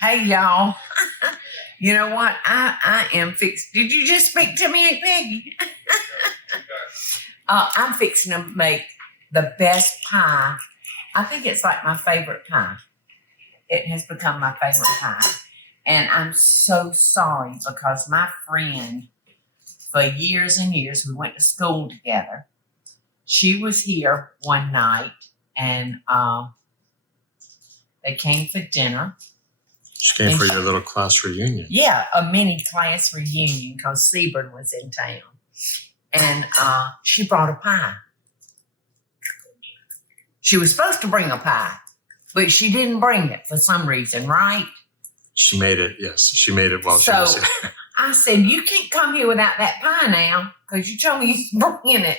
Hey, y'all. You know what? I am fixed. Did you just speak to me, Aunt Peggy? I'm fixing to make the best pie. I think it's like my favorite pie. It has become my favorite pie. And I'm so sorry because my friend, for years and years, we went to school together. She was here one night and they came for dinner. She came for your little class reunion. Yeah, a mini class reunion because Seaburn was in town. And she brought a pie. She was supposed to bring a pie, but she didn't bring it for some reason, right? She made it, yes. She made it while she was here. I said, you can't come here without that pie now because you told me you were bringing it.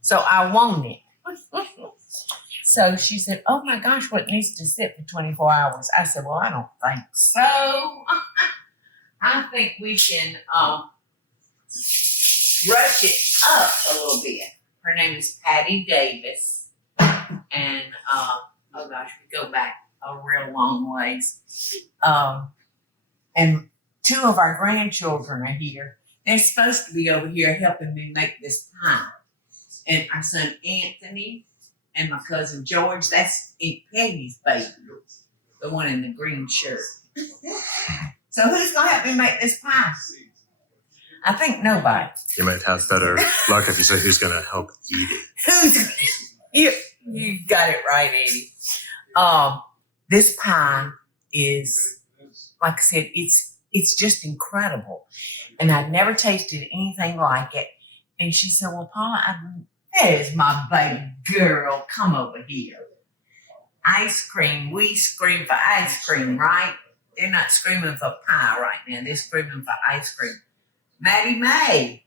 So I want it. So she said, oh my gosh, what needs to sit for 24 hours? I said, well, I don't think so. I think we can rush it up a little bit. Her name is Patty Davis. And, oh gosh, we go back a real long ways. And two of our grandchildren are here. They're supposed to be over here helping me make this pie. And our son Anthony and my cousin George, that's Aunt Peggy's baby, the one in the green shirt. So who's going to help me make this pie? I think nobody. You might have better luck if you say who's going to help eat it. You got it right, Eddie. This pie is, like I said, it's just incredible. And I've never tasted anything like it. And she said, well, Paula, that is my baby girl. Come over here. Ice cream. We scream for ice cream, right? They're not screaming for pie right now. They're screaming for ice cream. Maddie Mae,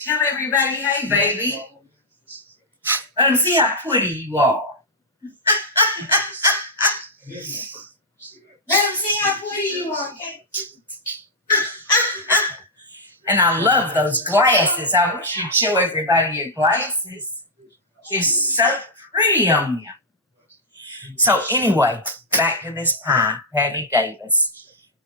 tell everybody, hey, baby. Let them see how pretty you are. Let them see how pretty you are, okay? And I love those glasses. I wish you'd show everybody your glasses. They're so pretty on you. So anyway, back to this pie, Patty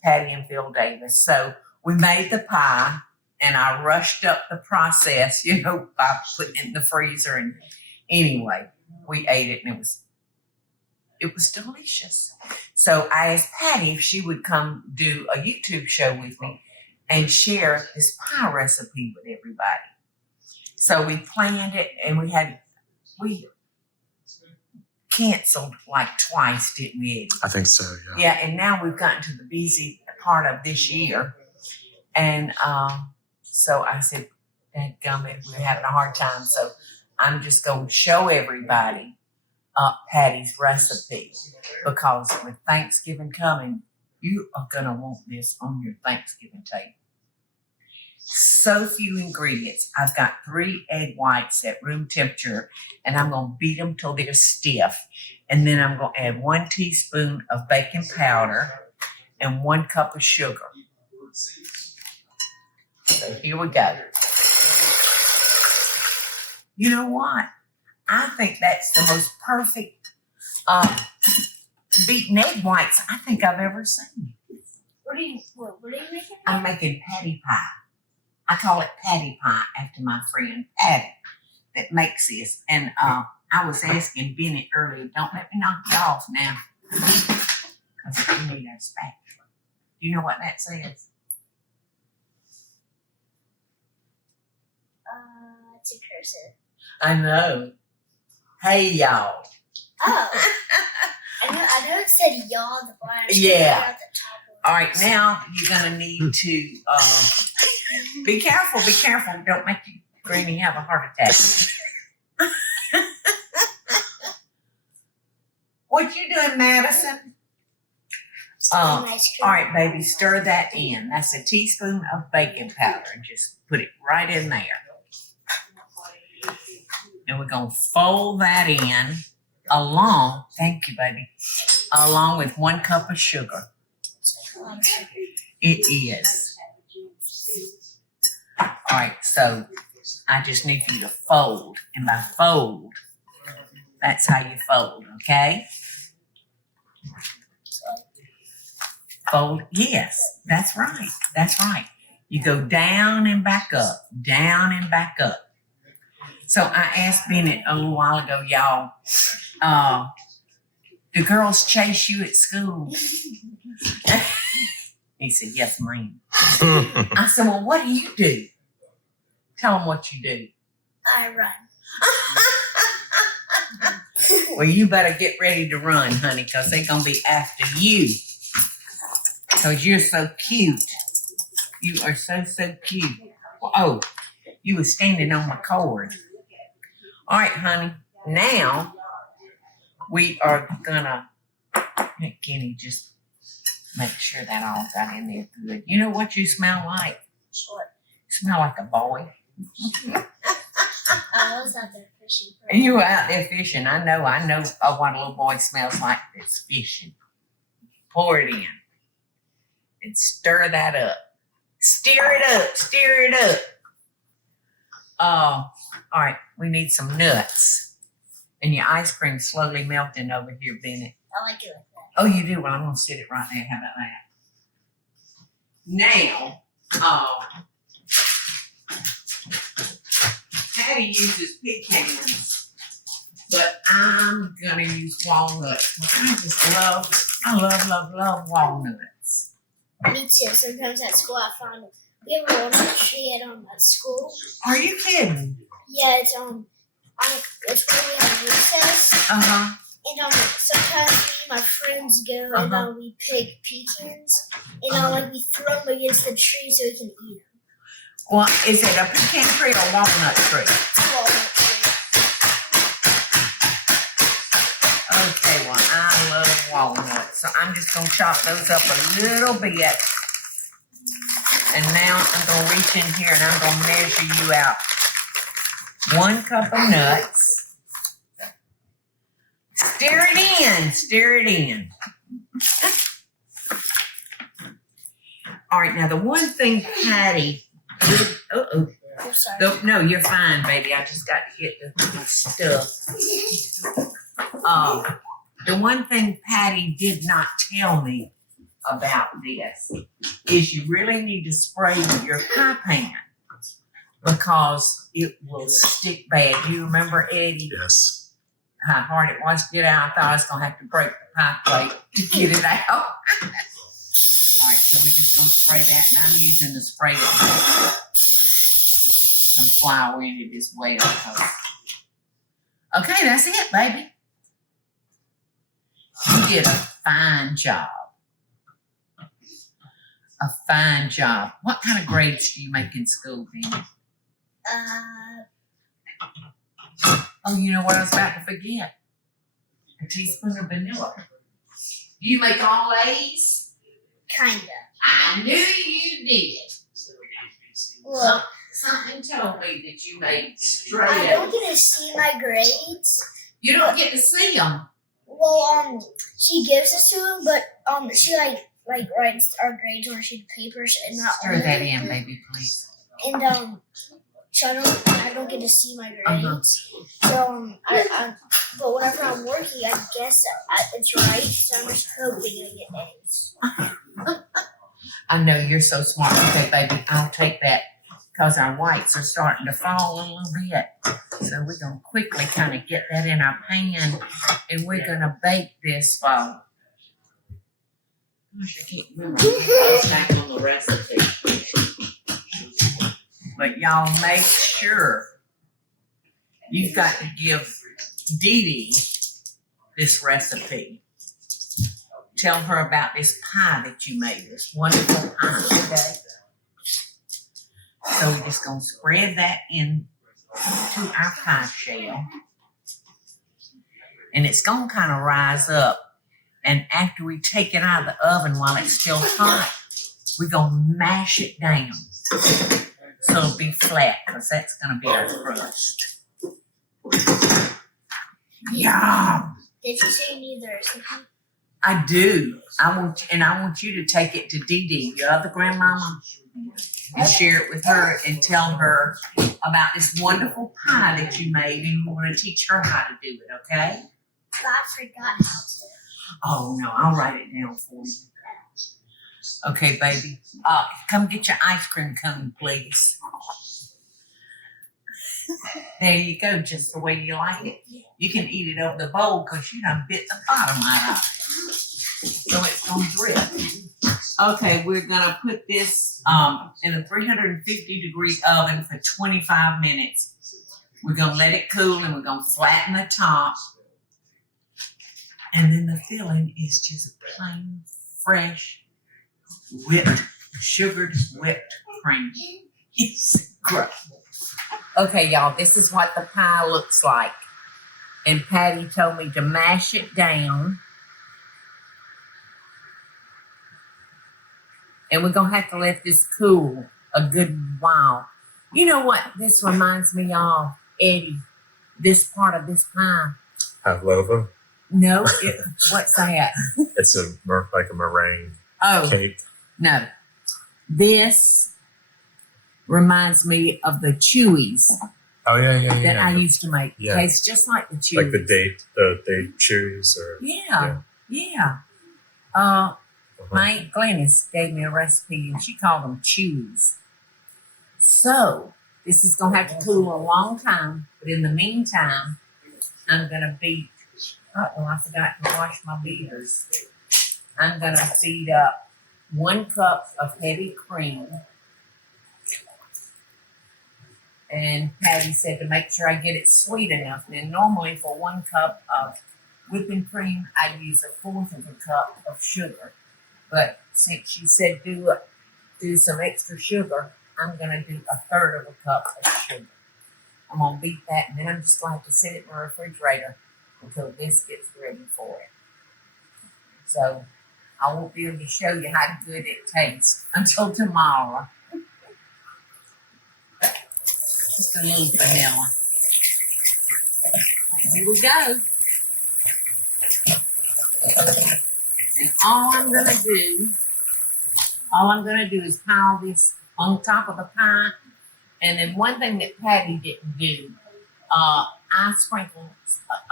and Phil Davis. So we made the pie, and I rushed up the process, by putting it in the freezer. And anyway, we ate it, and it was delicious. So I asked Patty if she would come do a YouTube show with me and share this pie recipe with everybody. So we planned it, and we canceled like twice, didn't we, Eddie? I think so, yeah. Yeah, and now we've gotten to the busy part of this year. And so I said, dadgummit, we're having a hard time. So I'm just going to show everybody Patty's recipe, because with Thanksgiving coming, you are going to want this on your Thanksgiving table. So few ingredients. I've got 3 egg whites at room temperature, and I'm going to beat them till they're stiff. And then I'm going to add 1 teaspoon of baking powder and 1 cup of sugar. So here we go. You know what? I think that's the most perfect beaten egg whites I think I've ever seen. What are you making? I'm making patty pie. I call it patty pie after my friend Patty that makes this. And I was asking Bennett earlier, don't let me knock you off now, because you need a spatula. Do you know what that says? It's a cursive. I know. Hey, y'all. Oh. I know it said y'all at the bottom. Yeah. At the top. All right, now you're going to need to be careful. Be careful. Don't make you, Granny, have a heart attack. What you doing, Madison? All right, baby, stir that in. That's a teaspoon of baking powder, and just put it right in there. And we're going to fold that in along, thank you, baby, along with 1 cup of sugar. It is. All right, so I just need for you to fold. And by fold, that's how you fold, okay? Fold. Yes, that's right. That's right. You go down and back up, down and back up. So I asked Bennett a little while ago, y'all, do girls chase you at school? He said, yes, ma'am. I said, well, what do you do? Tell them what you do. I run. Well, you better get ready to run, honey, because they're going to be after you. Because you're so cute. You are so, so cute. Oh, you were standing on my cord. All right, honey. Now, we are going to, let Kenny just make sure that all got in there good. You know what you smell like? What? You smell like a boy. I was out there fishing. And you were out there fishing. I know what a little boy smells like that's fishing. Pour it in. And stir that up. Stir it up. All right, we need some nuts. And your ice cream's slowly melting over here, Bennett. I like it like that. Oh, you do? Well, I'm going to sit it right there. How about that? Now, Patty uses pecans, but I'm going to use walnuts. I love walnuts. Me too. Sometimes at school I find we have a walnut tree at school. Are you kidding? Yeah, it's it's when we have recess. Uh-huh. And sometimes me and my friends go and we pick pecans and like we throw them against the tree so we can eat them. Well, is it a pecan tree or walnut tree? It's a walnut tree. Okay, well, I love walnuts, so I'm just going to chop those up a little bit. And now I'm going to reach in here and I'm going to measure you out 1 cup of nuts. Stir it in. All right, now the one thing Patty did, I'm sorry. no, you're fine, baby. I just got to get the stuff. The one thing Patty did not tell me about this is you really need to spray your pie pan because it will stick bad. You remember, Eddie? Yes. How hard it was to get out. I thought I was going to have to break the pie plate to get it out. All right, so we're just going to spray that, and I'm using the spray that has some flour in it as well. Okay, that's it, baby. You did a fine job. A fine job. What kind of grades do you make in school, Deen? Oh, you know what I was about to forget? A teaspoon of vanilla. Do you make all A's? Kinda. I knew you did. Well, Something told me that you made straight I A's. don't get to see my grades. You don't get to see them. Well, she gives us to them, but she like writes our grades on a sheet of paper and not Stir that in, baby, please. And so I don't get to see my grades. So but whenever I'm working, I guess it's right. So I'm just hoping I get A's. I know you're so smart. Okay, baby, I'll take that because our whites are starting to fall a little bit. So we're going to quickly kind of get that in our pan and we're going to bake this for, gosh, I can't remember. I was back on the recipe. But y'all make sure you've got to give Dee Dee this recipe. Tell her about this pie that you made, this wonderful pie today. So we're just going to spread that into our pie shell. And it's going to kind of rise up. And after we take it out of the oven while it's still hot, we're going to mash it down. So it'll be flat, because that's going to be our crust. Yum! Did you say you need the recipe? I do. I want you to take it to Dee Dee, your other grandmama, and share it with her and tell her about this wonderful pie that you made, and you want to teach her how to do it, okay? I forgot how to. Oh, no, I'll write it down for you. Okay, baby. Come get your ice cream cone, please. There you go, just the way you like it. You can eat it over the bowl because you done bit the bottom out of it. So it's gonna drip. Okay, we're gonna put this in a 350-degree oven for 25 minutes. We're gonna let it cool and we're gonna flatten the top. And then the filling is just plain, fresh, whipped, sugared whipped cream. It's great. Okay, y'all, this is what the pie looks like. And Patty told me to mash it down. And we're going to have to let this cool a good while. You know what this reminds me of, Eddie? This part of this pie. Pavlova? No, what's that? It's like a meringue cake. No. This reminds me of the Chewies. Oh, yeah. That I used to make. Yeah. Tastes just like the Chewies. Like the date chews or. Yeah. My Aunt Glennis gave me a recipe and she called them Chewies. So, this is going to have to cool a long time. But in the meantime, I'm going to beat. Uh-oh, I forgot to wash my beaters. I'm going to beat up 1 cup of heavy cream. And Patty said to make sure I get it sweet enough. And normally for 1 cup of whipping cream, I'd use 1/4 of a cup of sugar. But since she said do some extra sugar, I'm going to do 1/3 of a cup of sugar. I'm going to beat that, and then I'm just going to have to sit it in the refrigerator until this gets ready for it. So I won't be able to show you how good it tastes until tomorrow. Just a little vanilla. Here we go. And all I'm gonna do is pile this on top of the pie. And then one thing that Patty didn't do, I sprinkled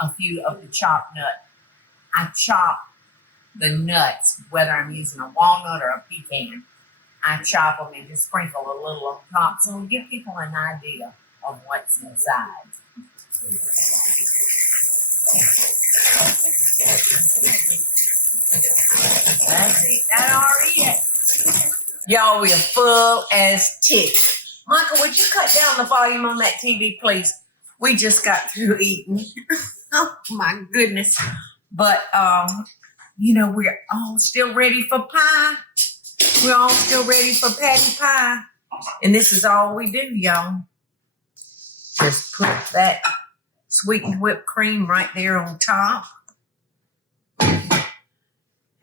a few of the chopped nut. I chop the nuts, whether I'm using a walnut or a pecan. I chop them and just sprinkle a little on top, so it'll give people an idea of what's inside. That's it. That's already it. Y'all, we're full as ticks. Michael, would you cut down the volume on that TV, please? We just got through eating. Oh, my goodness. But, we're all still ready for pie. We're all still ready for patty pie. And this is all we do, y'all. Just put that sweetened whipped cream right there on top.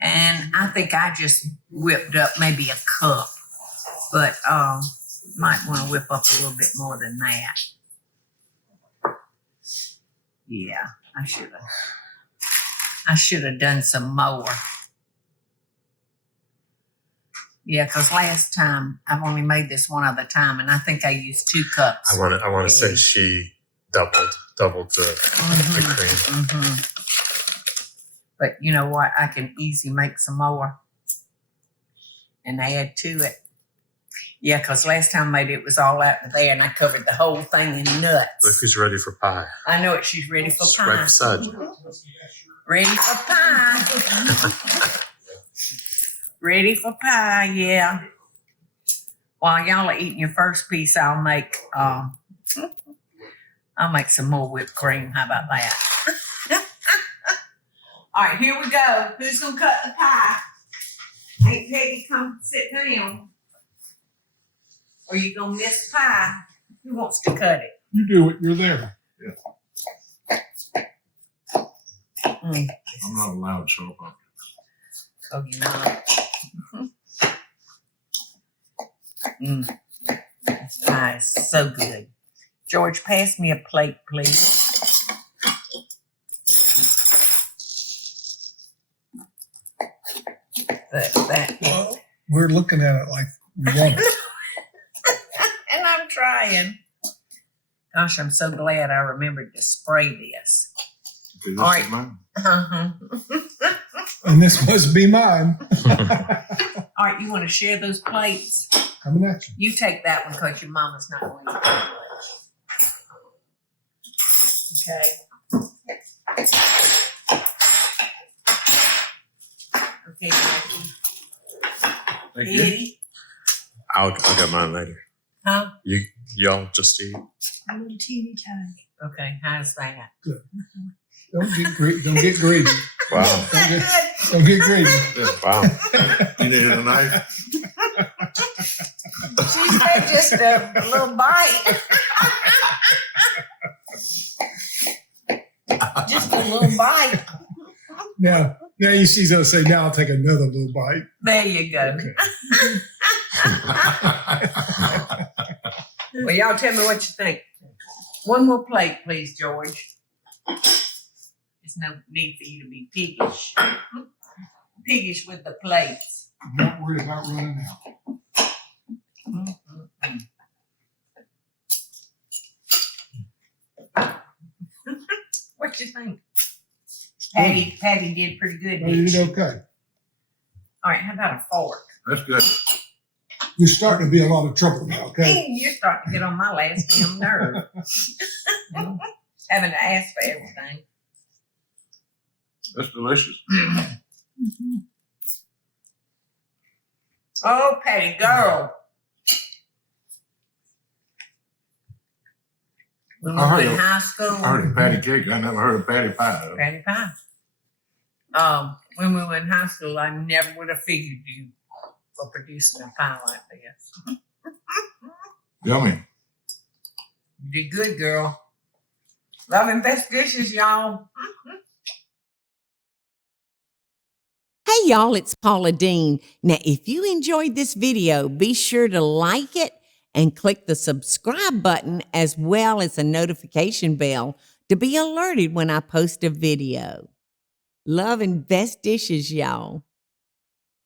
And I think I just whipped up maybe a cup. But might want to whip up a little bit more than that. Yeah, I should have done some more. Yeah, because last time I've only made this one other time, and I think I used 2 cups. I want to say she doubled the cream. Mm-hmm. But you know what? I can easily make some more and add to it. Yeah, because last time I made it was all out there, and I covered the whole thing in nuts. Look who's ready for pie. I know it. She's ready for pie. Right beside you. Ready for pie. Ready for pie, yeah. While y'all are eating your first piece, I'll make some more whipped cream. How about that? All right, here we go. Who's gonna cut the pie? Aunt Peggy, come sit down. Or you gonna miss pie? Who wants to cut it? You do it. You're there. Mm. I'm not allowed to show up. Oh, you're not. This pie is so good. George, pass me a plate, please. Well, we're looking at it like we want it. And I'm trying. Gosh, I'm so glad I remembered to spray this. Okay, this All right. is mine. Uh-huh. And this must be mine. All right, you want to share those plates? Coming at you. You take that one because your mama's not going to eat that much. Okay. Okay, Mikey. Thank you. Eddie? I'll get mine later. Huh? Y'all just eat. A little teeny tiny. Okay, how's that? Don't get greedy. Don't get greedy. Wow. Don't get greedy. Wow. You needed a knife? She said just a little bite. Just a little bite. Now she's gonna say, now I'll take another little bite. There you go. Okay. Well, y'all tell me what you think. One more plate, please, George. There's no need for you to be piggish. Piggish with the plates. I'm not worried about running out. What you think? Patty did pretty good. No, Didn't you she? did okay. All right, how about a fork? That's good. You're starting to be a lot of trouble now, okay? You're starting to get on my last damn nerve. Having to ask for everything. That's delicious. Oh, Patty girl. When we I were heard in of- high school. I heard of patty cake. I never heard of patty pie. though. Patty pie. When we were in high school, I never would have figured you for producing a pie like this. Yummy. You did good, girl. Love and best dishes, y'all. Hey y'all, it's Paula Deen. Now, if you enjoyed this video, be sure to like it and click the subscribe button as well as the notification bell to be alerted when I post a video. Love and best dishes, y'all.